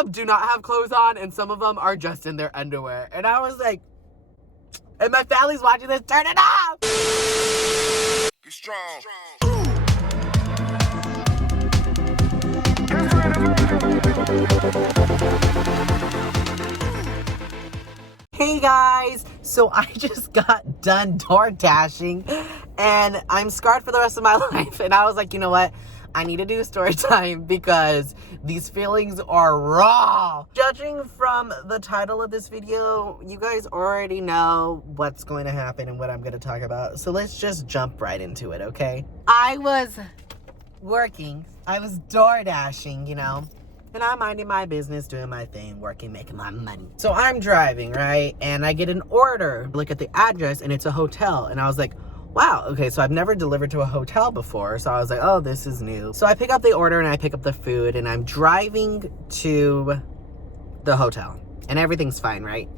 them do not have clothes on, and some of them are just in their underwear. And I was like, and my family's watching this, turn it off! Be strong. Hey guys, so I just got done DoorDashing and I'm scarred for the rest of my life. And I was like, you know what? I need to do a story time because these feelings are raw. Judging from the title of this video, you guys already know what's going to happen and what I'm going to talk about. So let's just jump right into it, okay? I was working. I was DoorDashing, you know. And I'm minding my business, doing my thing, working, making my money. So I'm driving, right? And I get an order. Look at the address, and it's a hotel. And I was like, wow, okay, so I've never delivered to a hotel before. So I was like, oh, this is new. So I pick up the order, and I pick up the food, and I'm driving to the hotel. And everything's fine, right?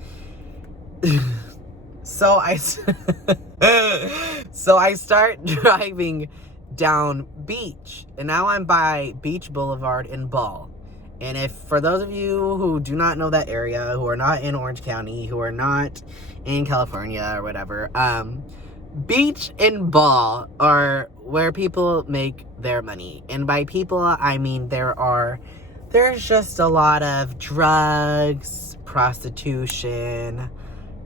So I start driving down Beach. And now I'm by Beach Boulevard in Ball. And if, for those of you who do not know that area, who are not in Orange County, who are not in California or whatever, Beach and Ball are where people make their money. And by people, I mean there's just a lot of drugs, prostitution,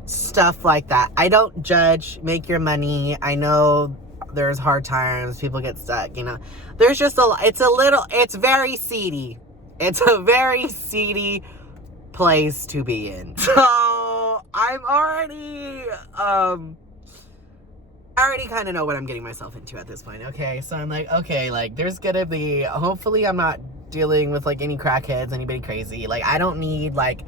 stuff like that. I don't judge, make your money. I know there's hard times, people get stuck, you know. There's just it's very seedy. It's a very seedy place to be in. So I'm already, I already kind of know what I'm getting myself into at this point, okay? So I'm like, okay, like, there's gonna be, hopefully I'm not dealing with, like, any crackheads, anybody crazy. Like, I don't need, like,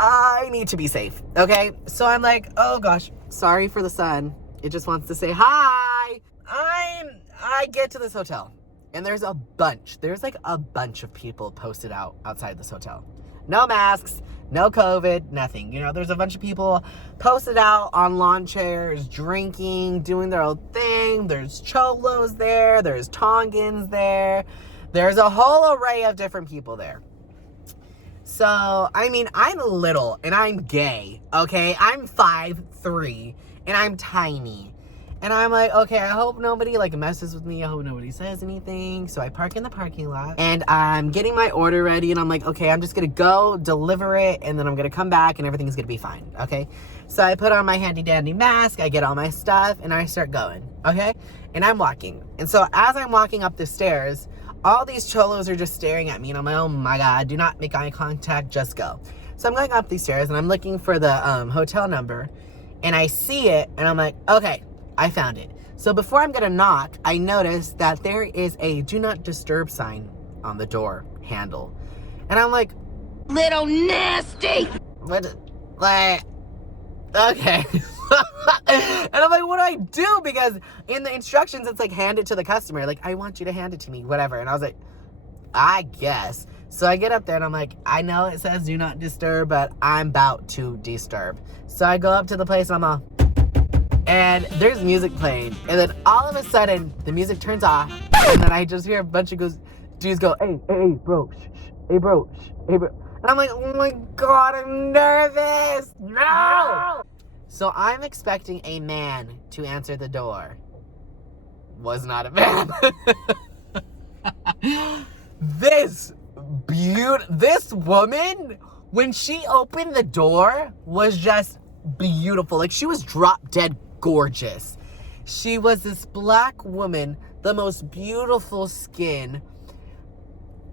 I need to be safe, okay? So I'm like, oh gosh, sorry for the sun. It just wants to say hi. I get to this hotel. And there's like a bunch of people posted outside this hotel. No masks, no COVID, nothing. You know, there's a bunch of people posted out on lawn chairs, drinking, doing their own thing. There's cholos there. There's Tongans there. There's a whole array of different people there. So, I mean, I'm little and I'm gay, okay? I'm 5'3", and I'm tiny. And I'm like, okay, I hope nobody, like, messes with me. I hope nobody says anything. So I park in the parking lot. And I'm getting my order ready. And I'm like, okay, I'm just going to go deliver it. And then I'm going to come back and everything's going to be fine, okay? So I put on my handy-dandy mask. I get all my stuff. And I start going, okay? And I'm walking. And so as I'm walking up the stairs, all these cholos are just staring at me. And I'm like, oh, my God, do not make eye contact. Just go. So I'm going up these stairs. And I'm looking for the hotel number. And I see it. And I'm like, okay. I found it. So before I'm gonna knock, I noticed that there is a do not disturb sign on the door handle. And I'm like, little nasty! What? Like, okay. And I'm like, what do I do? Because in the instructions, it's like, hand it to the customer. Like, I want you to hand it to me, whatever. And I was like, I guess. So I get up there and I'm like, I know it says do not disturb, but I'm about to disturb. So I go up to the place and I'm all, and there's music playing, and then all of a sudden the music turns off, and then I just hear a bunch of dudes go, hey bro, hey bro, and I'm like, oh my God, I'm nervous. No. So I'm expecting a man to answer the door. Was not a man. This woman, when she opened the door, was just beautiful. Like, she was drop dead gorgeous. She was this black woman, the most beautiful skin.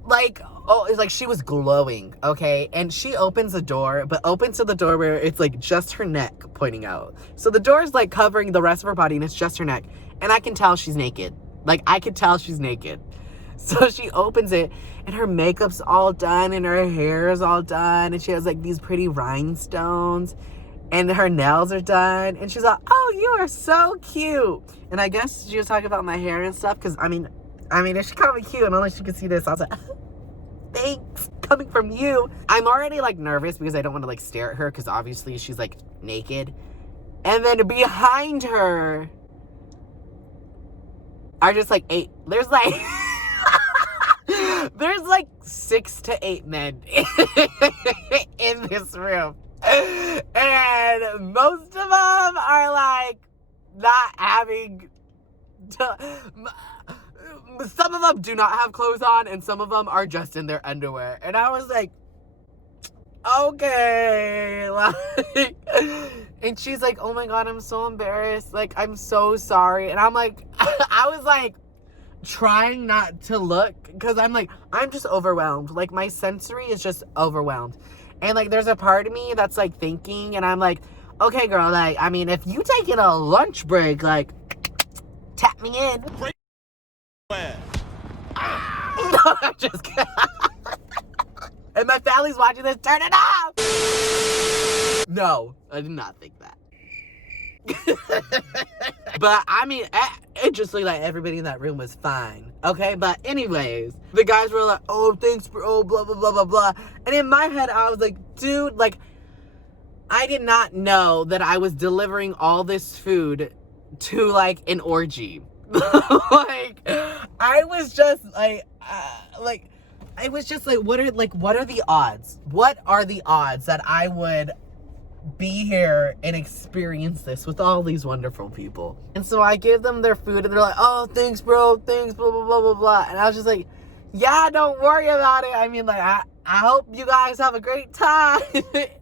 Like, oh, it's like she was glowing, okay? And she opens the door, but opens to the door where it's like just her neck pointing out. So the door is like covering the rest of her body and it's just her neck. And I can tell she's naked. Like, I could tell she's naked. So she opens it and her makeup's all done and her hair is all done. And she has like these pretty rhinestones. And her nails are done. And she's like, oh, you are so cute. And I guess she was talking about my hair and stuff. Because, I mean, if she called me cute, and unless she could see this, I was like, thanks, coming from you. I'm already, like, nervous because I don't want to, like, stare at her. Because, obviously, she's, like, naked. And then behind her are just, like, there's, like, There's like 6 to 8 men in this room. And most of them are like not having some of them do not have clothes on, and some of them are just in their underwear. And I was like, okay. Like, and she's like, oh my God, I'm so embarrassed. Like, I'm so sorry. And I'm like, I was like trying not to look because I'm like, I'm just overwhelmed. Like, my sensory is just overwhelmed. And like, there's a part of me that's like thinking, and I'm like, okay, girl, like, I mean, if you taking a lunch break, like, tap me in. No, I'm just kidding. And my family's watching this, turn it off. No, I did not think that. But I mean, it just looked like everybody in that room was fine. Okay, but anyways, the guys were like, oh, thanks, bro, blah, blah, blah, blah, blah. And in my head, I was like, dude, like, I did not know that I was delivering all this food to like an orgy. Like, I was just like, I was just like, what are the odds? What are the odds that I would be here and experience this with all these wonderful people? And so I gave them their food, and they're like, oh, thanks, bro, thanks, blah, blah, blah, blah, blah. And I was just like, yeah, don't worry about it. I mean, like, I hope you guys have a great time.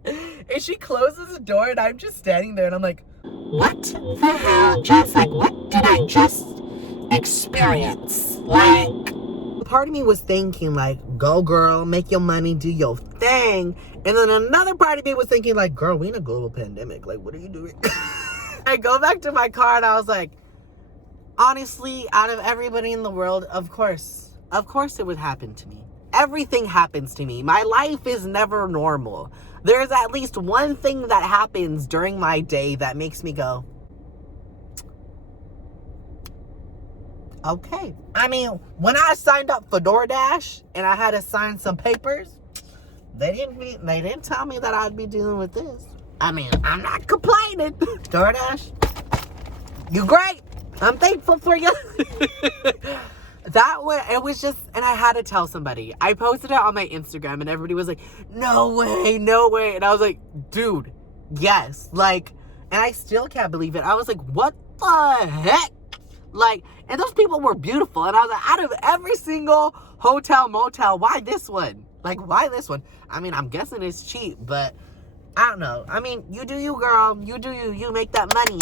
And she closes the door, and I'm just standing there, and I'm like, what the hell? Just like, what did I just experience? Like, part of me was thinking, like, go girl, make your money, do your thing. And then another part of me was thinking, like, girl, we in a global pandemic. Like, what are you doing? I go back to my car, and I was like, honestly, out of everybody in the world, of course it would happen to me. Everything happens to me. My life is never normal. There's at least one thing that happens during my day that makes me go, okay. I mean, when I signed up for DoorDash and I had to sign some papers, they didn't tell me that I'd be dealing with this. I mean, I'm not complaining. DoorDash, you great. I'm thankful for you. It was just, and I had to tell somebody. I posted it on my Instagram, and everybody was like, no way, no way. And I was like, dude, yes. Like, and I still can't believe it. I was like, what the heck? Like, and those people were beautiful. And I was like, out of every single hotel, motel, why this one? Like, why this one? I mean, I'm guessing it's cheap, but I don't know. I mean, you do you, girl. You do you. You make that money.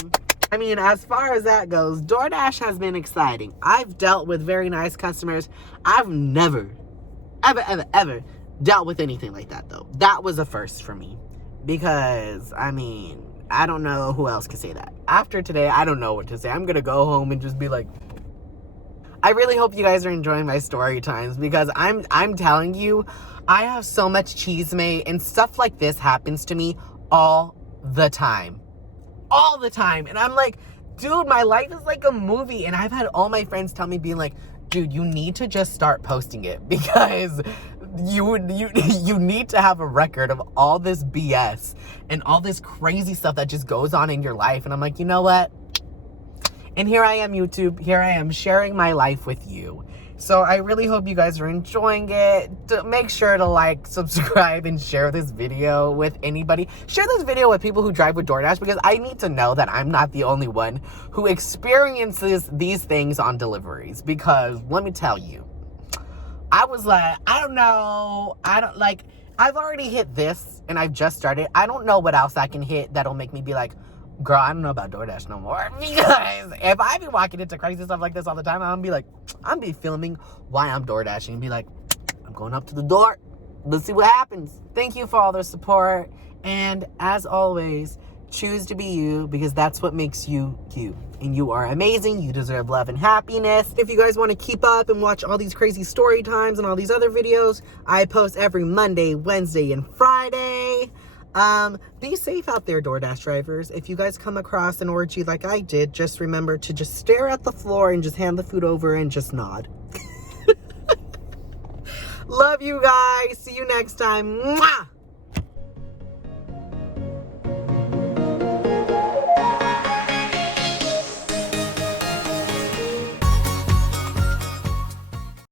I mean, as far as that goes, DoorDash has been exciting. I've dealt with very nice customers. I've never, ever dealt with anything like that, though. That was a first for me. Because, I mean, I don't know who else can say that. After today, I don't know what to say. I'm going to go home and just be like, I really hope you guys are enjoying my story times, because I'm telling you, I have so much chisme, and stuff like this happens to me all the time. All the time. And I'm like, dude, my life is like a movie. And I've had all my friends tell me, being like, dude, you need to just start posting it, because you need to have a record of all this BS and all this crazy stuff that just goes on in your life. And I'm like, you know what? And here I am, YouTube. Here I am sharing my life with you. So I really hope you guys are enjoying it. Make sure to like, subscribe, and share this video with anybody. Share this video with people who drive with DoorDash, because I need to know that I'm not the only one who experiences these things on deliveries. Because let me tell you, I was like, I don't know. I've already hit this, and I've just started. I don't know what else I can hit that'll make me be like, girl, I don't know about DoorDash no more. Because if I be walking into crazy stuff like this all the time, I'm be like, I'm be filming why I'm DoorDashing and be like, I'm going up to the door. Let's see what happens. Thank you for all the support. And as always, choose to be you, because that's what makes you you. And you are amazing. You deserve love and happiness. If you guys want to keep up and watch all these crazy story times and all these other videos, I post every Monday, Wednesday, and Friday. Be safe out there, DoorDash drivers. If you guys come across an orgy like I did, just remember to just stare at the floor and just hand the food over and just nod. Love you guys. See you next time. Mwah!